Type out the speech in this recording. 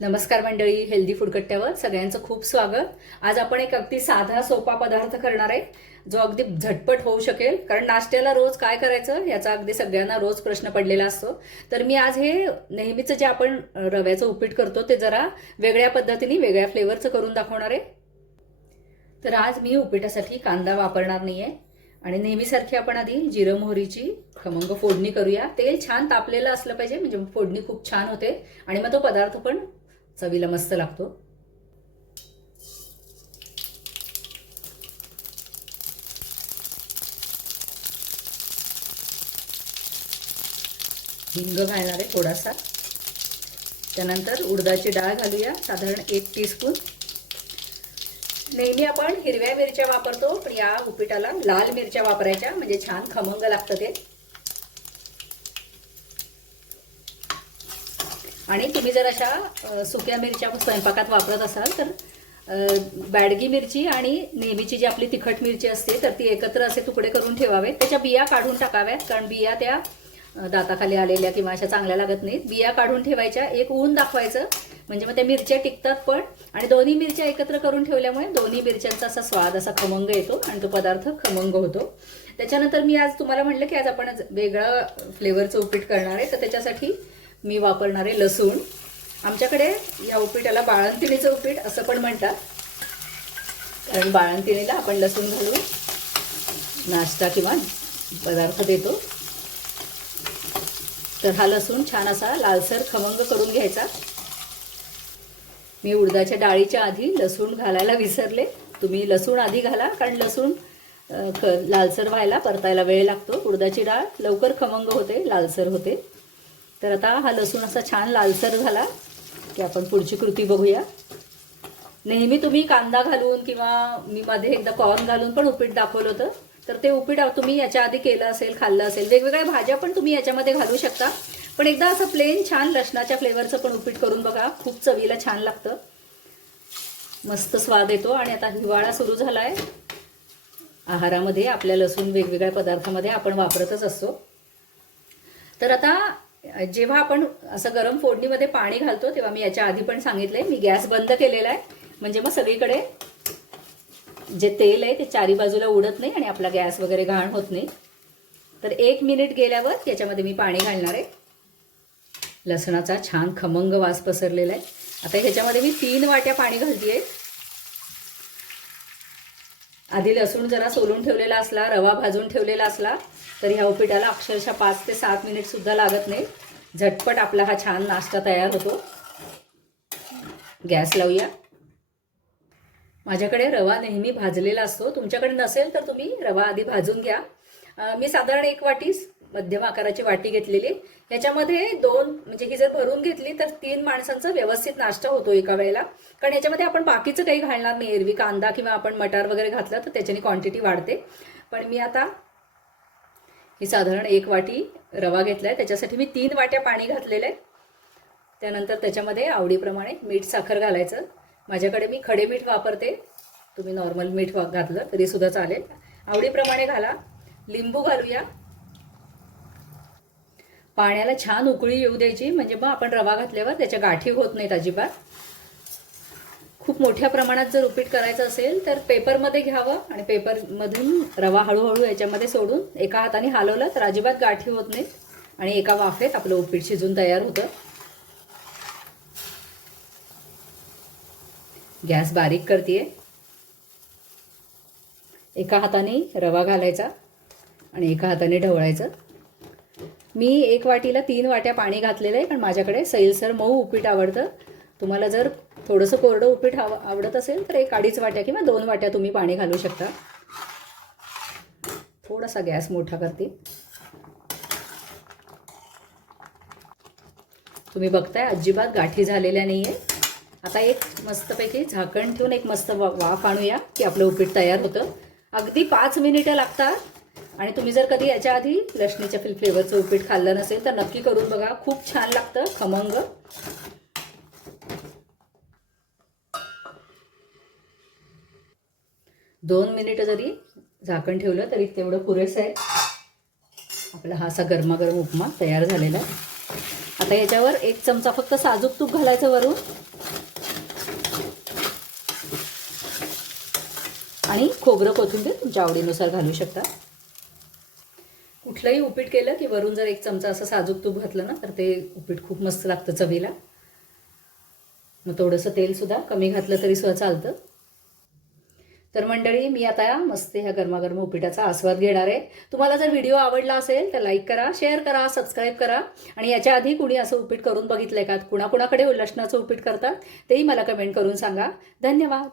नमस्कार मंडळी हेल्दी फुडकट्ट्यावर सगळ्यांचं खूप स्वागत. आज आपण एक अगदी साधा सोपा पदार्थ करणार आहे जो अगदी झटपट होऊ शकेल. कारण नाश्त्याला रोज काय करायचं याचा अगदी सगळ्यांना रोज प्रश्न पडलेला असतो. तर मी आज हे नेहमीचं जे आपण रव्याचं उपीट करतो ते जरा वेगळ्या पद्धतीने वेगळ्या फ्लेवरचं करून दाखवणार आहे. तर आज मी उपीटासाठी कांदा वापरणार नाही आहे आणि नेहमीसारखी आपण आधी जिरं मोहरीची खमंग फोडणी करूया. तेल छान तापलेलं असलं पाहिजे म्हणजे फोडणी खूप छान होते. आणि मग तो पदार्थ पण चवीला मस्त लागतो. हिंग घालणार आहे थोडासा. त्यानंतर उडदाची डाळ घालूया साधारण एक टीस्पून नेहमी आपण हिरव्या मिरच्या वापरतो पण या उपीटाला लाल मिरच्या वापरायच्या म्हणजे छान खमंग लागतं ते. आणि तुम्ही जर अशा सुक्या मिरच्या स्वयंपाकात वापरत असाल तर बॅडगी मिरची आणि नेहमीची जी आपली तिखट मिरची असते तर ती एकत्र असे तुकडे करून ठेवावे त्याच्या बिया काढून टाकाव्यात कारण बिया त्या दाताखाली आलेल्या किंवा अशा चांगल्या लागत नाहीत. बिया काढून ठेवायच्या एक ऊन दाखवायचं म्हणजे मग त्या मिरच्या टिकतात पण आणि दोन्ही मिरच्या एकत्र करून ठेवल्यामुळे दोन्ही मिरच्यांचा असा स्वाद असा खमंग येतो आणि तो पदार्थ खमंग होतो. त्याच्यानंतर मी आज तुम्हाला म्हटलं की आज आपण वेगळं फ्लेवरचं उपीट करणार आहे तर त्याच्यासाठी मी वापरणारे लसूण. आमच्याकडे या उपीटाला बाळंतिणीचं उपीट असं पण म्हणतात. कारण बाळंतिणीला आपण लसूण घालून नाश्ता किंवा पदार्थ देतो. तर हा लसूण छान असा लालसर खमंग करून घ्यायचा. मी उडदाच्या डाळीच्या आधी लसूण घालायला विसरले. तुम्ही लसूण आधी घाला कारण लसूण ख लालसर व्हायला परतायला वेळ लागतो. उडदाची डाळ लवकर खमंग होते लालसर होते. तर आता हा लसूण असा छान लालसर झाला की आपण पुढची कृती बघूया. नेहमी तुम्ही कांदा घालून किंवा मी मध्ये एकदा कॉर्न घालून पण उपीट दाखवलं होतं. तर ते उपीट तुम्ही याच्या आधी केलं असेल खाल्लं असेल. वेगवेगळ्या भाज्या पण तुम्ही याच्यामध्ये घालू शकता. पण एकदा असं प्लेन छान लसणाच्या फ्लेवरचं पण उपीट करून बघा. खूप चवीला छान लागतं. मस्त स्वाद येतो आणि आता हिवाळा सुरू झाला आहे आहारामध्ये आपल्या लसूण वेगवेगळ्या पदार्थामध्ये आपण वापरतच असतो. तर आता जेव्हा आपण असं गरम फोडणीमध्ये पाणी घालतो तेव्हा मी याच्या आधी पण सांगितलंय मी गॅस बंद केलेला आहे. म्हणजे मग सगळीकडे जे तेल आहे ते चारी बाजूला उडत नाही आणि आपला गॅस वगैरे घाण होत नाही. तर एक मिनिट गेल्यावर याच्यामध्ये मी पाणी घालणार आहे. लसणाचा छान खमंग वास पसरलेला आहे. आता ह्याच्यामध्ये मी तीन वाट्या पाणी घालते आहे आधी लसूण जरा सोलून ठेवलेला असला रवा भाजून ठेवलेला असला तर ह्या उपीटाला अक्षरशः पाच ते सात मिनिटसुद्धा लागत नाही. झटपट आपला हा छान नाश्ता तयार होतो. गॅस लावूया. माझ्याकडे रवा नेहमी भाजलेला असतो. तुमच्याकडे नसेल तर तुम्ही रवा आधी भाजून घ्या. मी साधारण एक वाटीस मध्यम आकाराची वाटी घेतलेली. ह्याच्यामध्ये दोन म्हणजे ही जर भरून घेतली तर तीन माणसांचा व्यवस्थित नाश्ता होतो एका वेळेला. कारण याच्यामध्ये आपण बाकीचं काही घालणार नाही. एरवी कांदा किंवा आपण मटार वगैरे घातलं तर त्याच्याने क्वांटिटी वाढते. पण मी आता ही साधारण एक वाटी रवा घेतलाय. त्याच्यासाठी मी तीन वाट्या पाणी घातलेलं आहे. त्यानंतर त्याच्यामध्ये आवडीप्रमाणे मीठ साखर घालायचं. माझ्याकडे मी खडे मीठ वापरते. तुम्ही नॉर्मल मीठ घातलं तरी सुद्धा चालेल. आवडीप्रमाणे घाला. लिंबू घालूया. पाण्याला छान उकळी येऊ द्यायची. म्हणजे मग आपण रवा घातल्यावर त्याच्या गाठी होत नाहीत अजिबात. खूप मोठ्या प्रमाणात जर उपीट करायचं असेल तर पेपरमध्ये घ्यावं आणि पेपरमधून रवा हळूहळू याच्यामध्ये सोडून एका हाताने हलवलं तर अजिबात गाठी होत नाहीत आणि एका वाफेत आपलं उपीट शिजून तयार होतं. गॅस बारीक करते एका हाताने रवा घालायचा आणि एका हाताने ढवळायचं. मी एक वाटीला तीन वाट्या पाणी घातलेलं आहे कारण माझ्याकडे सैलसर मऊ उपीट आवडतं. तुम्हाला जर थोडंसं कोरडं उपीट हवं आवडत असेल तर एक अडीच वाट्या किंवा दोन वाट्या तुम्ही पाणी घालू शकता. थोडासा गॅस मोठा करते. तुम्ही बघताय अजिबात गाठी झालेल्या नाही आहे आता एक मस्तपैकी झाकण ठेवून एक मस्त वा वाफ आणूया की आपलं उपीट तयार होतं. अगदी पाच मिनिटं लागतात. आणि तुम्ही जर कधी याच्या आधी लसणीच्या फिल फ्लेवरचं उपीट खाल्लं नसेल तर नक्की करून बघा. खूप छान लागतं खमंग. दोन मिनिटं जरी झाकण ठेवलं तरी तेवढं पुरेसं आहे. आपला हा असा गरमागरम उपमा तयार झालेला आहे. आता याच्यावर एक चमचा फक्त साजूक तूप घालायचं वरून. आणि खोबरं कोथिंबीर तुमच्या आवडीनुसार घालू शकता. कुठलंही उपीट केलं की वरून जर एक चमचा असं साजूक तूप घातलं ना तर ते उपीट खूप मस्त लागतं चवीला. मग थोडंसं तेलसुद्धा कमी घातलं तरी सुद्धा चालतं. तर मंडळी मी आता मस्त ह्या गरमागरम उपीटाचा आस्वाद घेणार आहे. तुम्हाला जर व्हिडिओ आवडला असेल तर लाईक करा शेअर करा सबस्क्राईब करा. आणि याच्या आधी कुणी असं उपीट करून बघितलंय का? कुणाकुणाकडे लसणाचं उपीट करतात तेही मला कमेंट करून सांगा. धन्यवाद.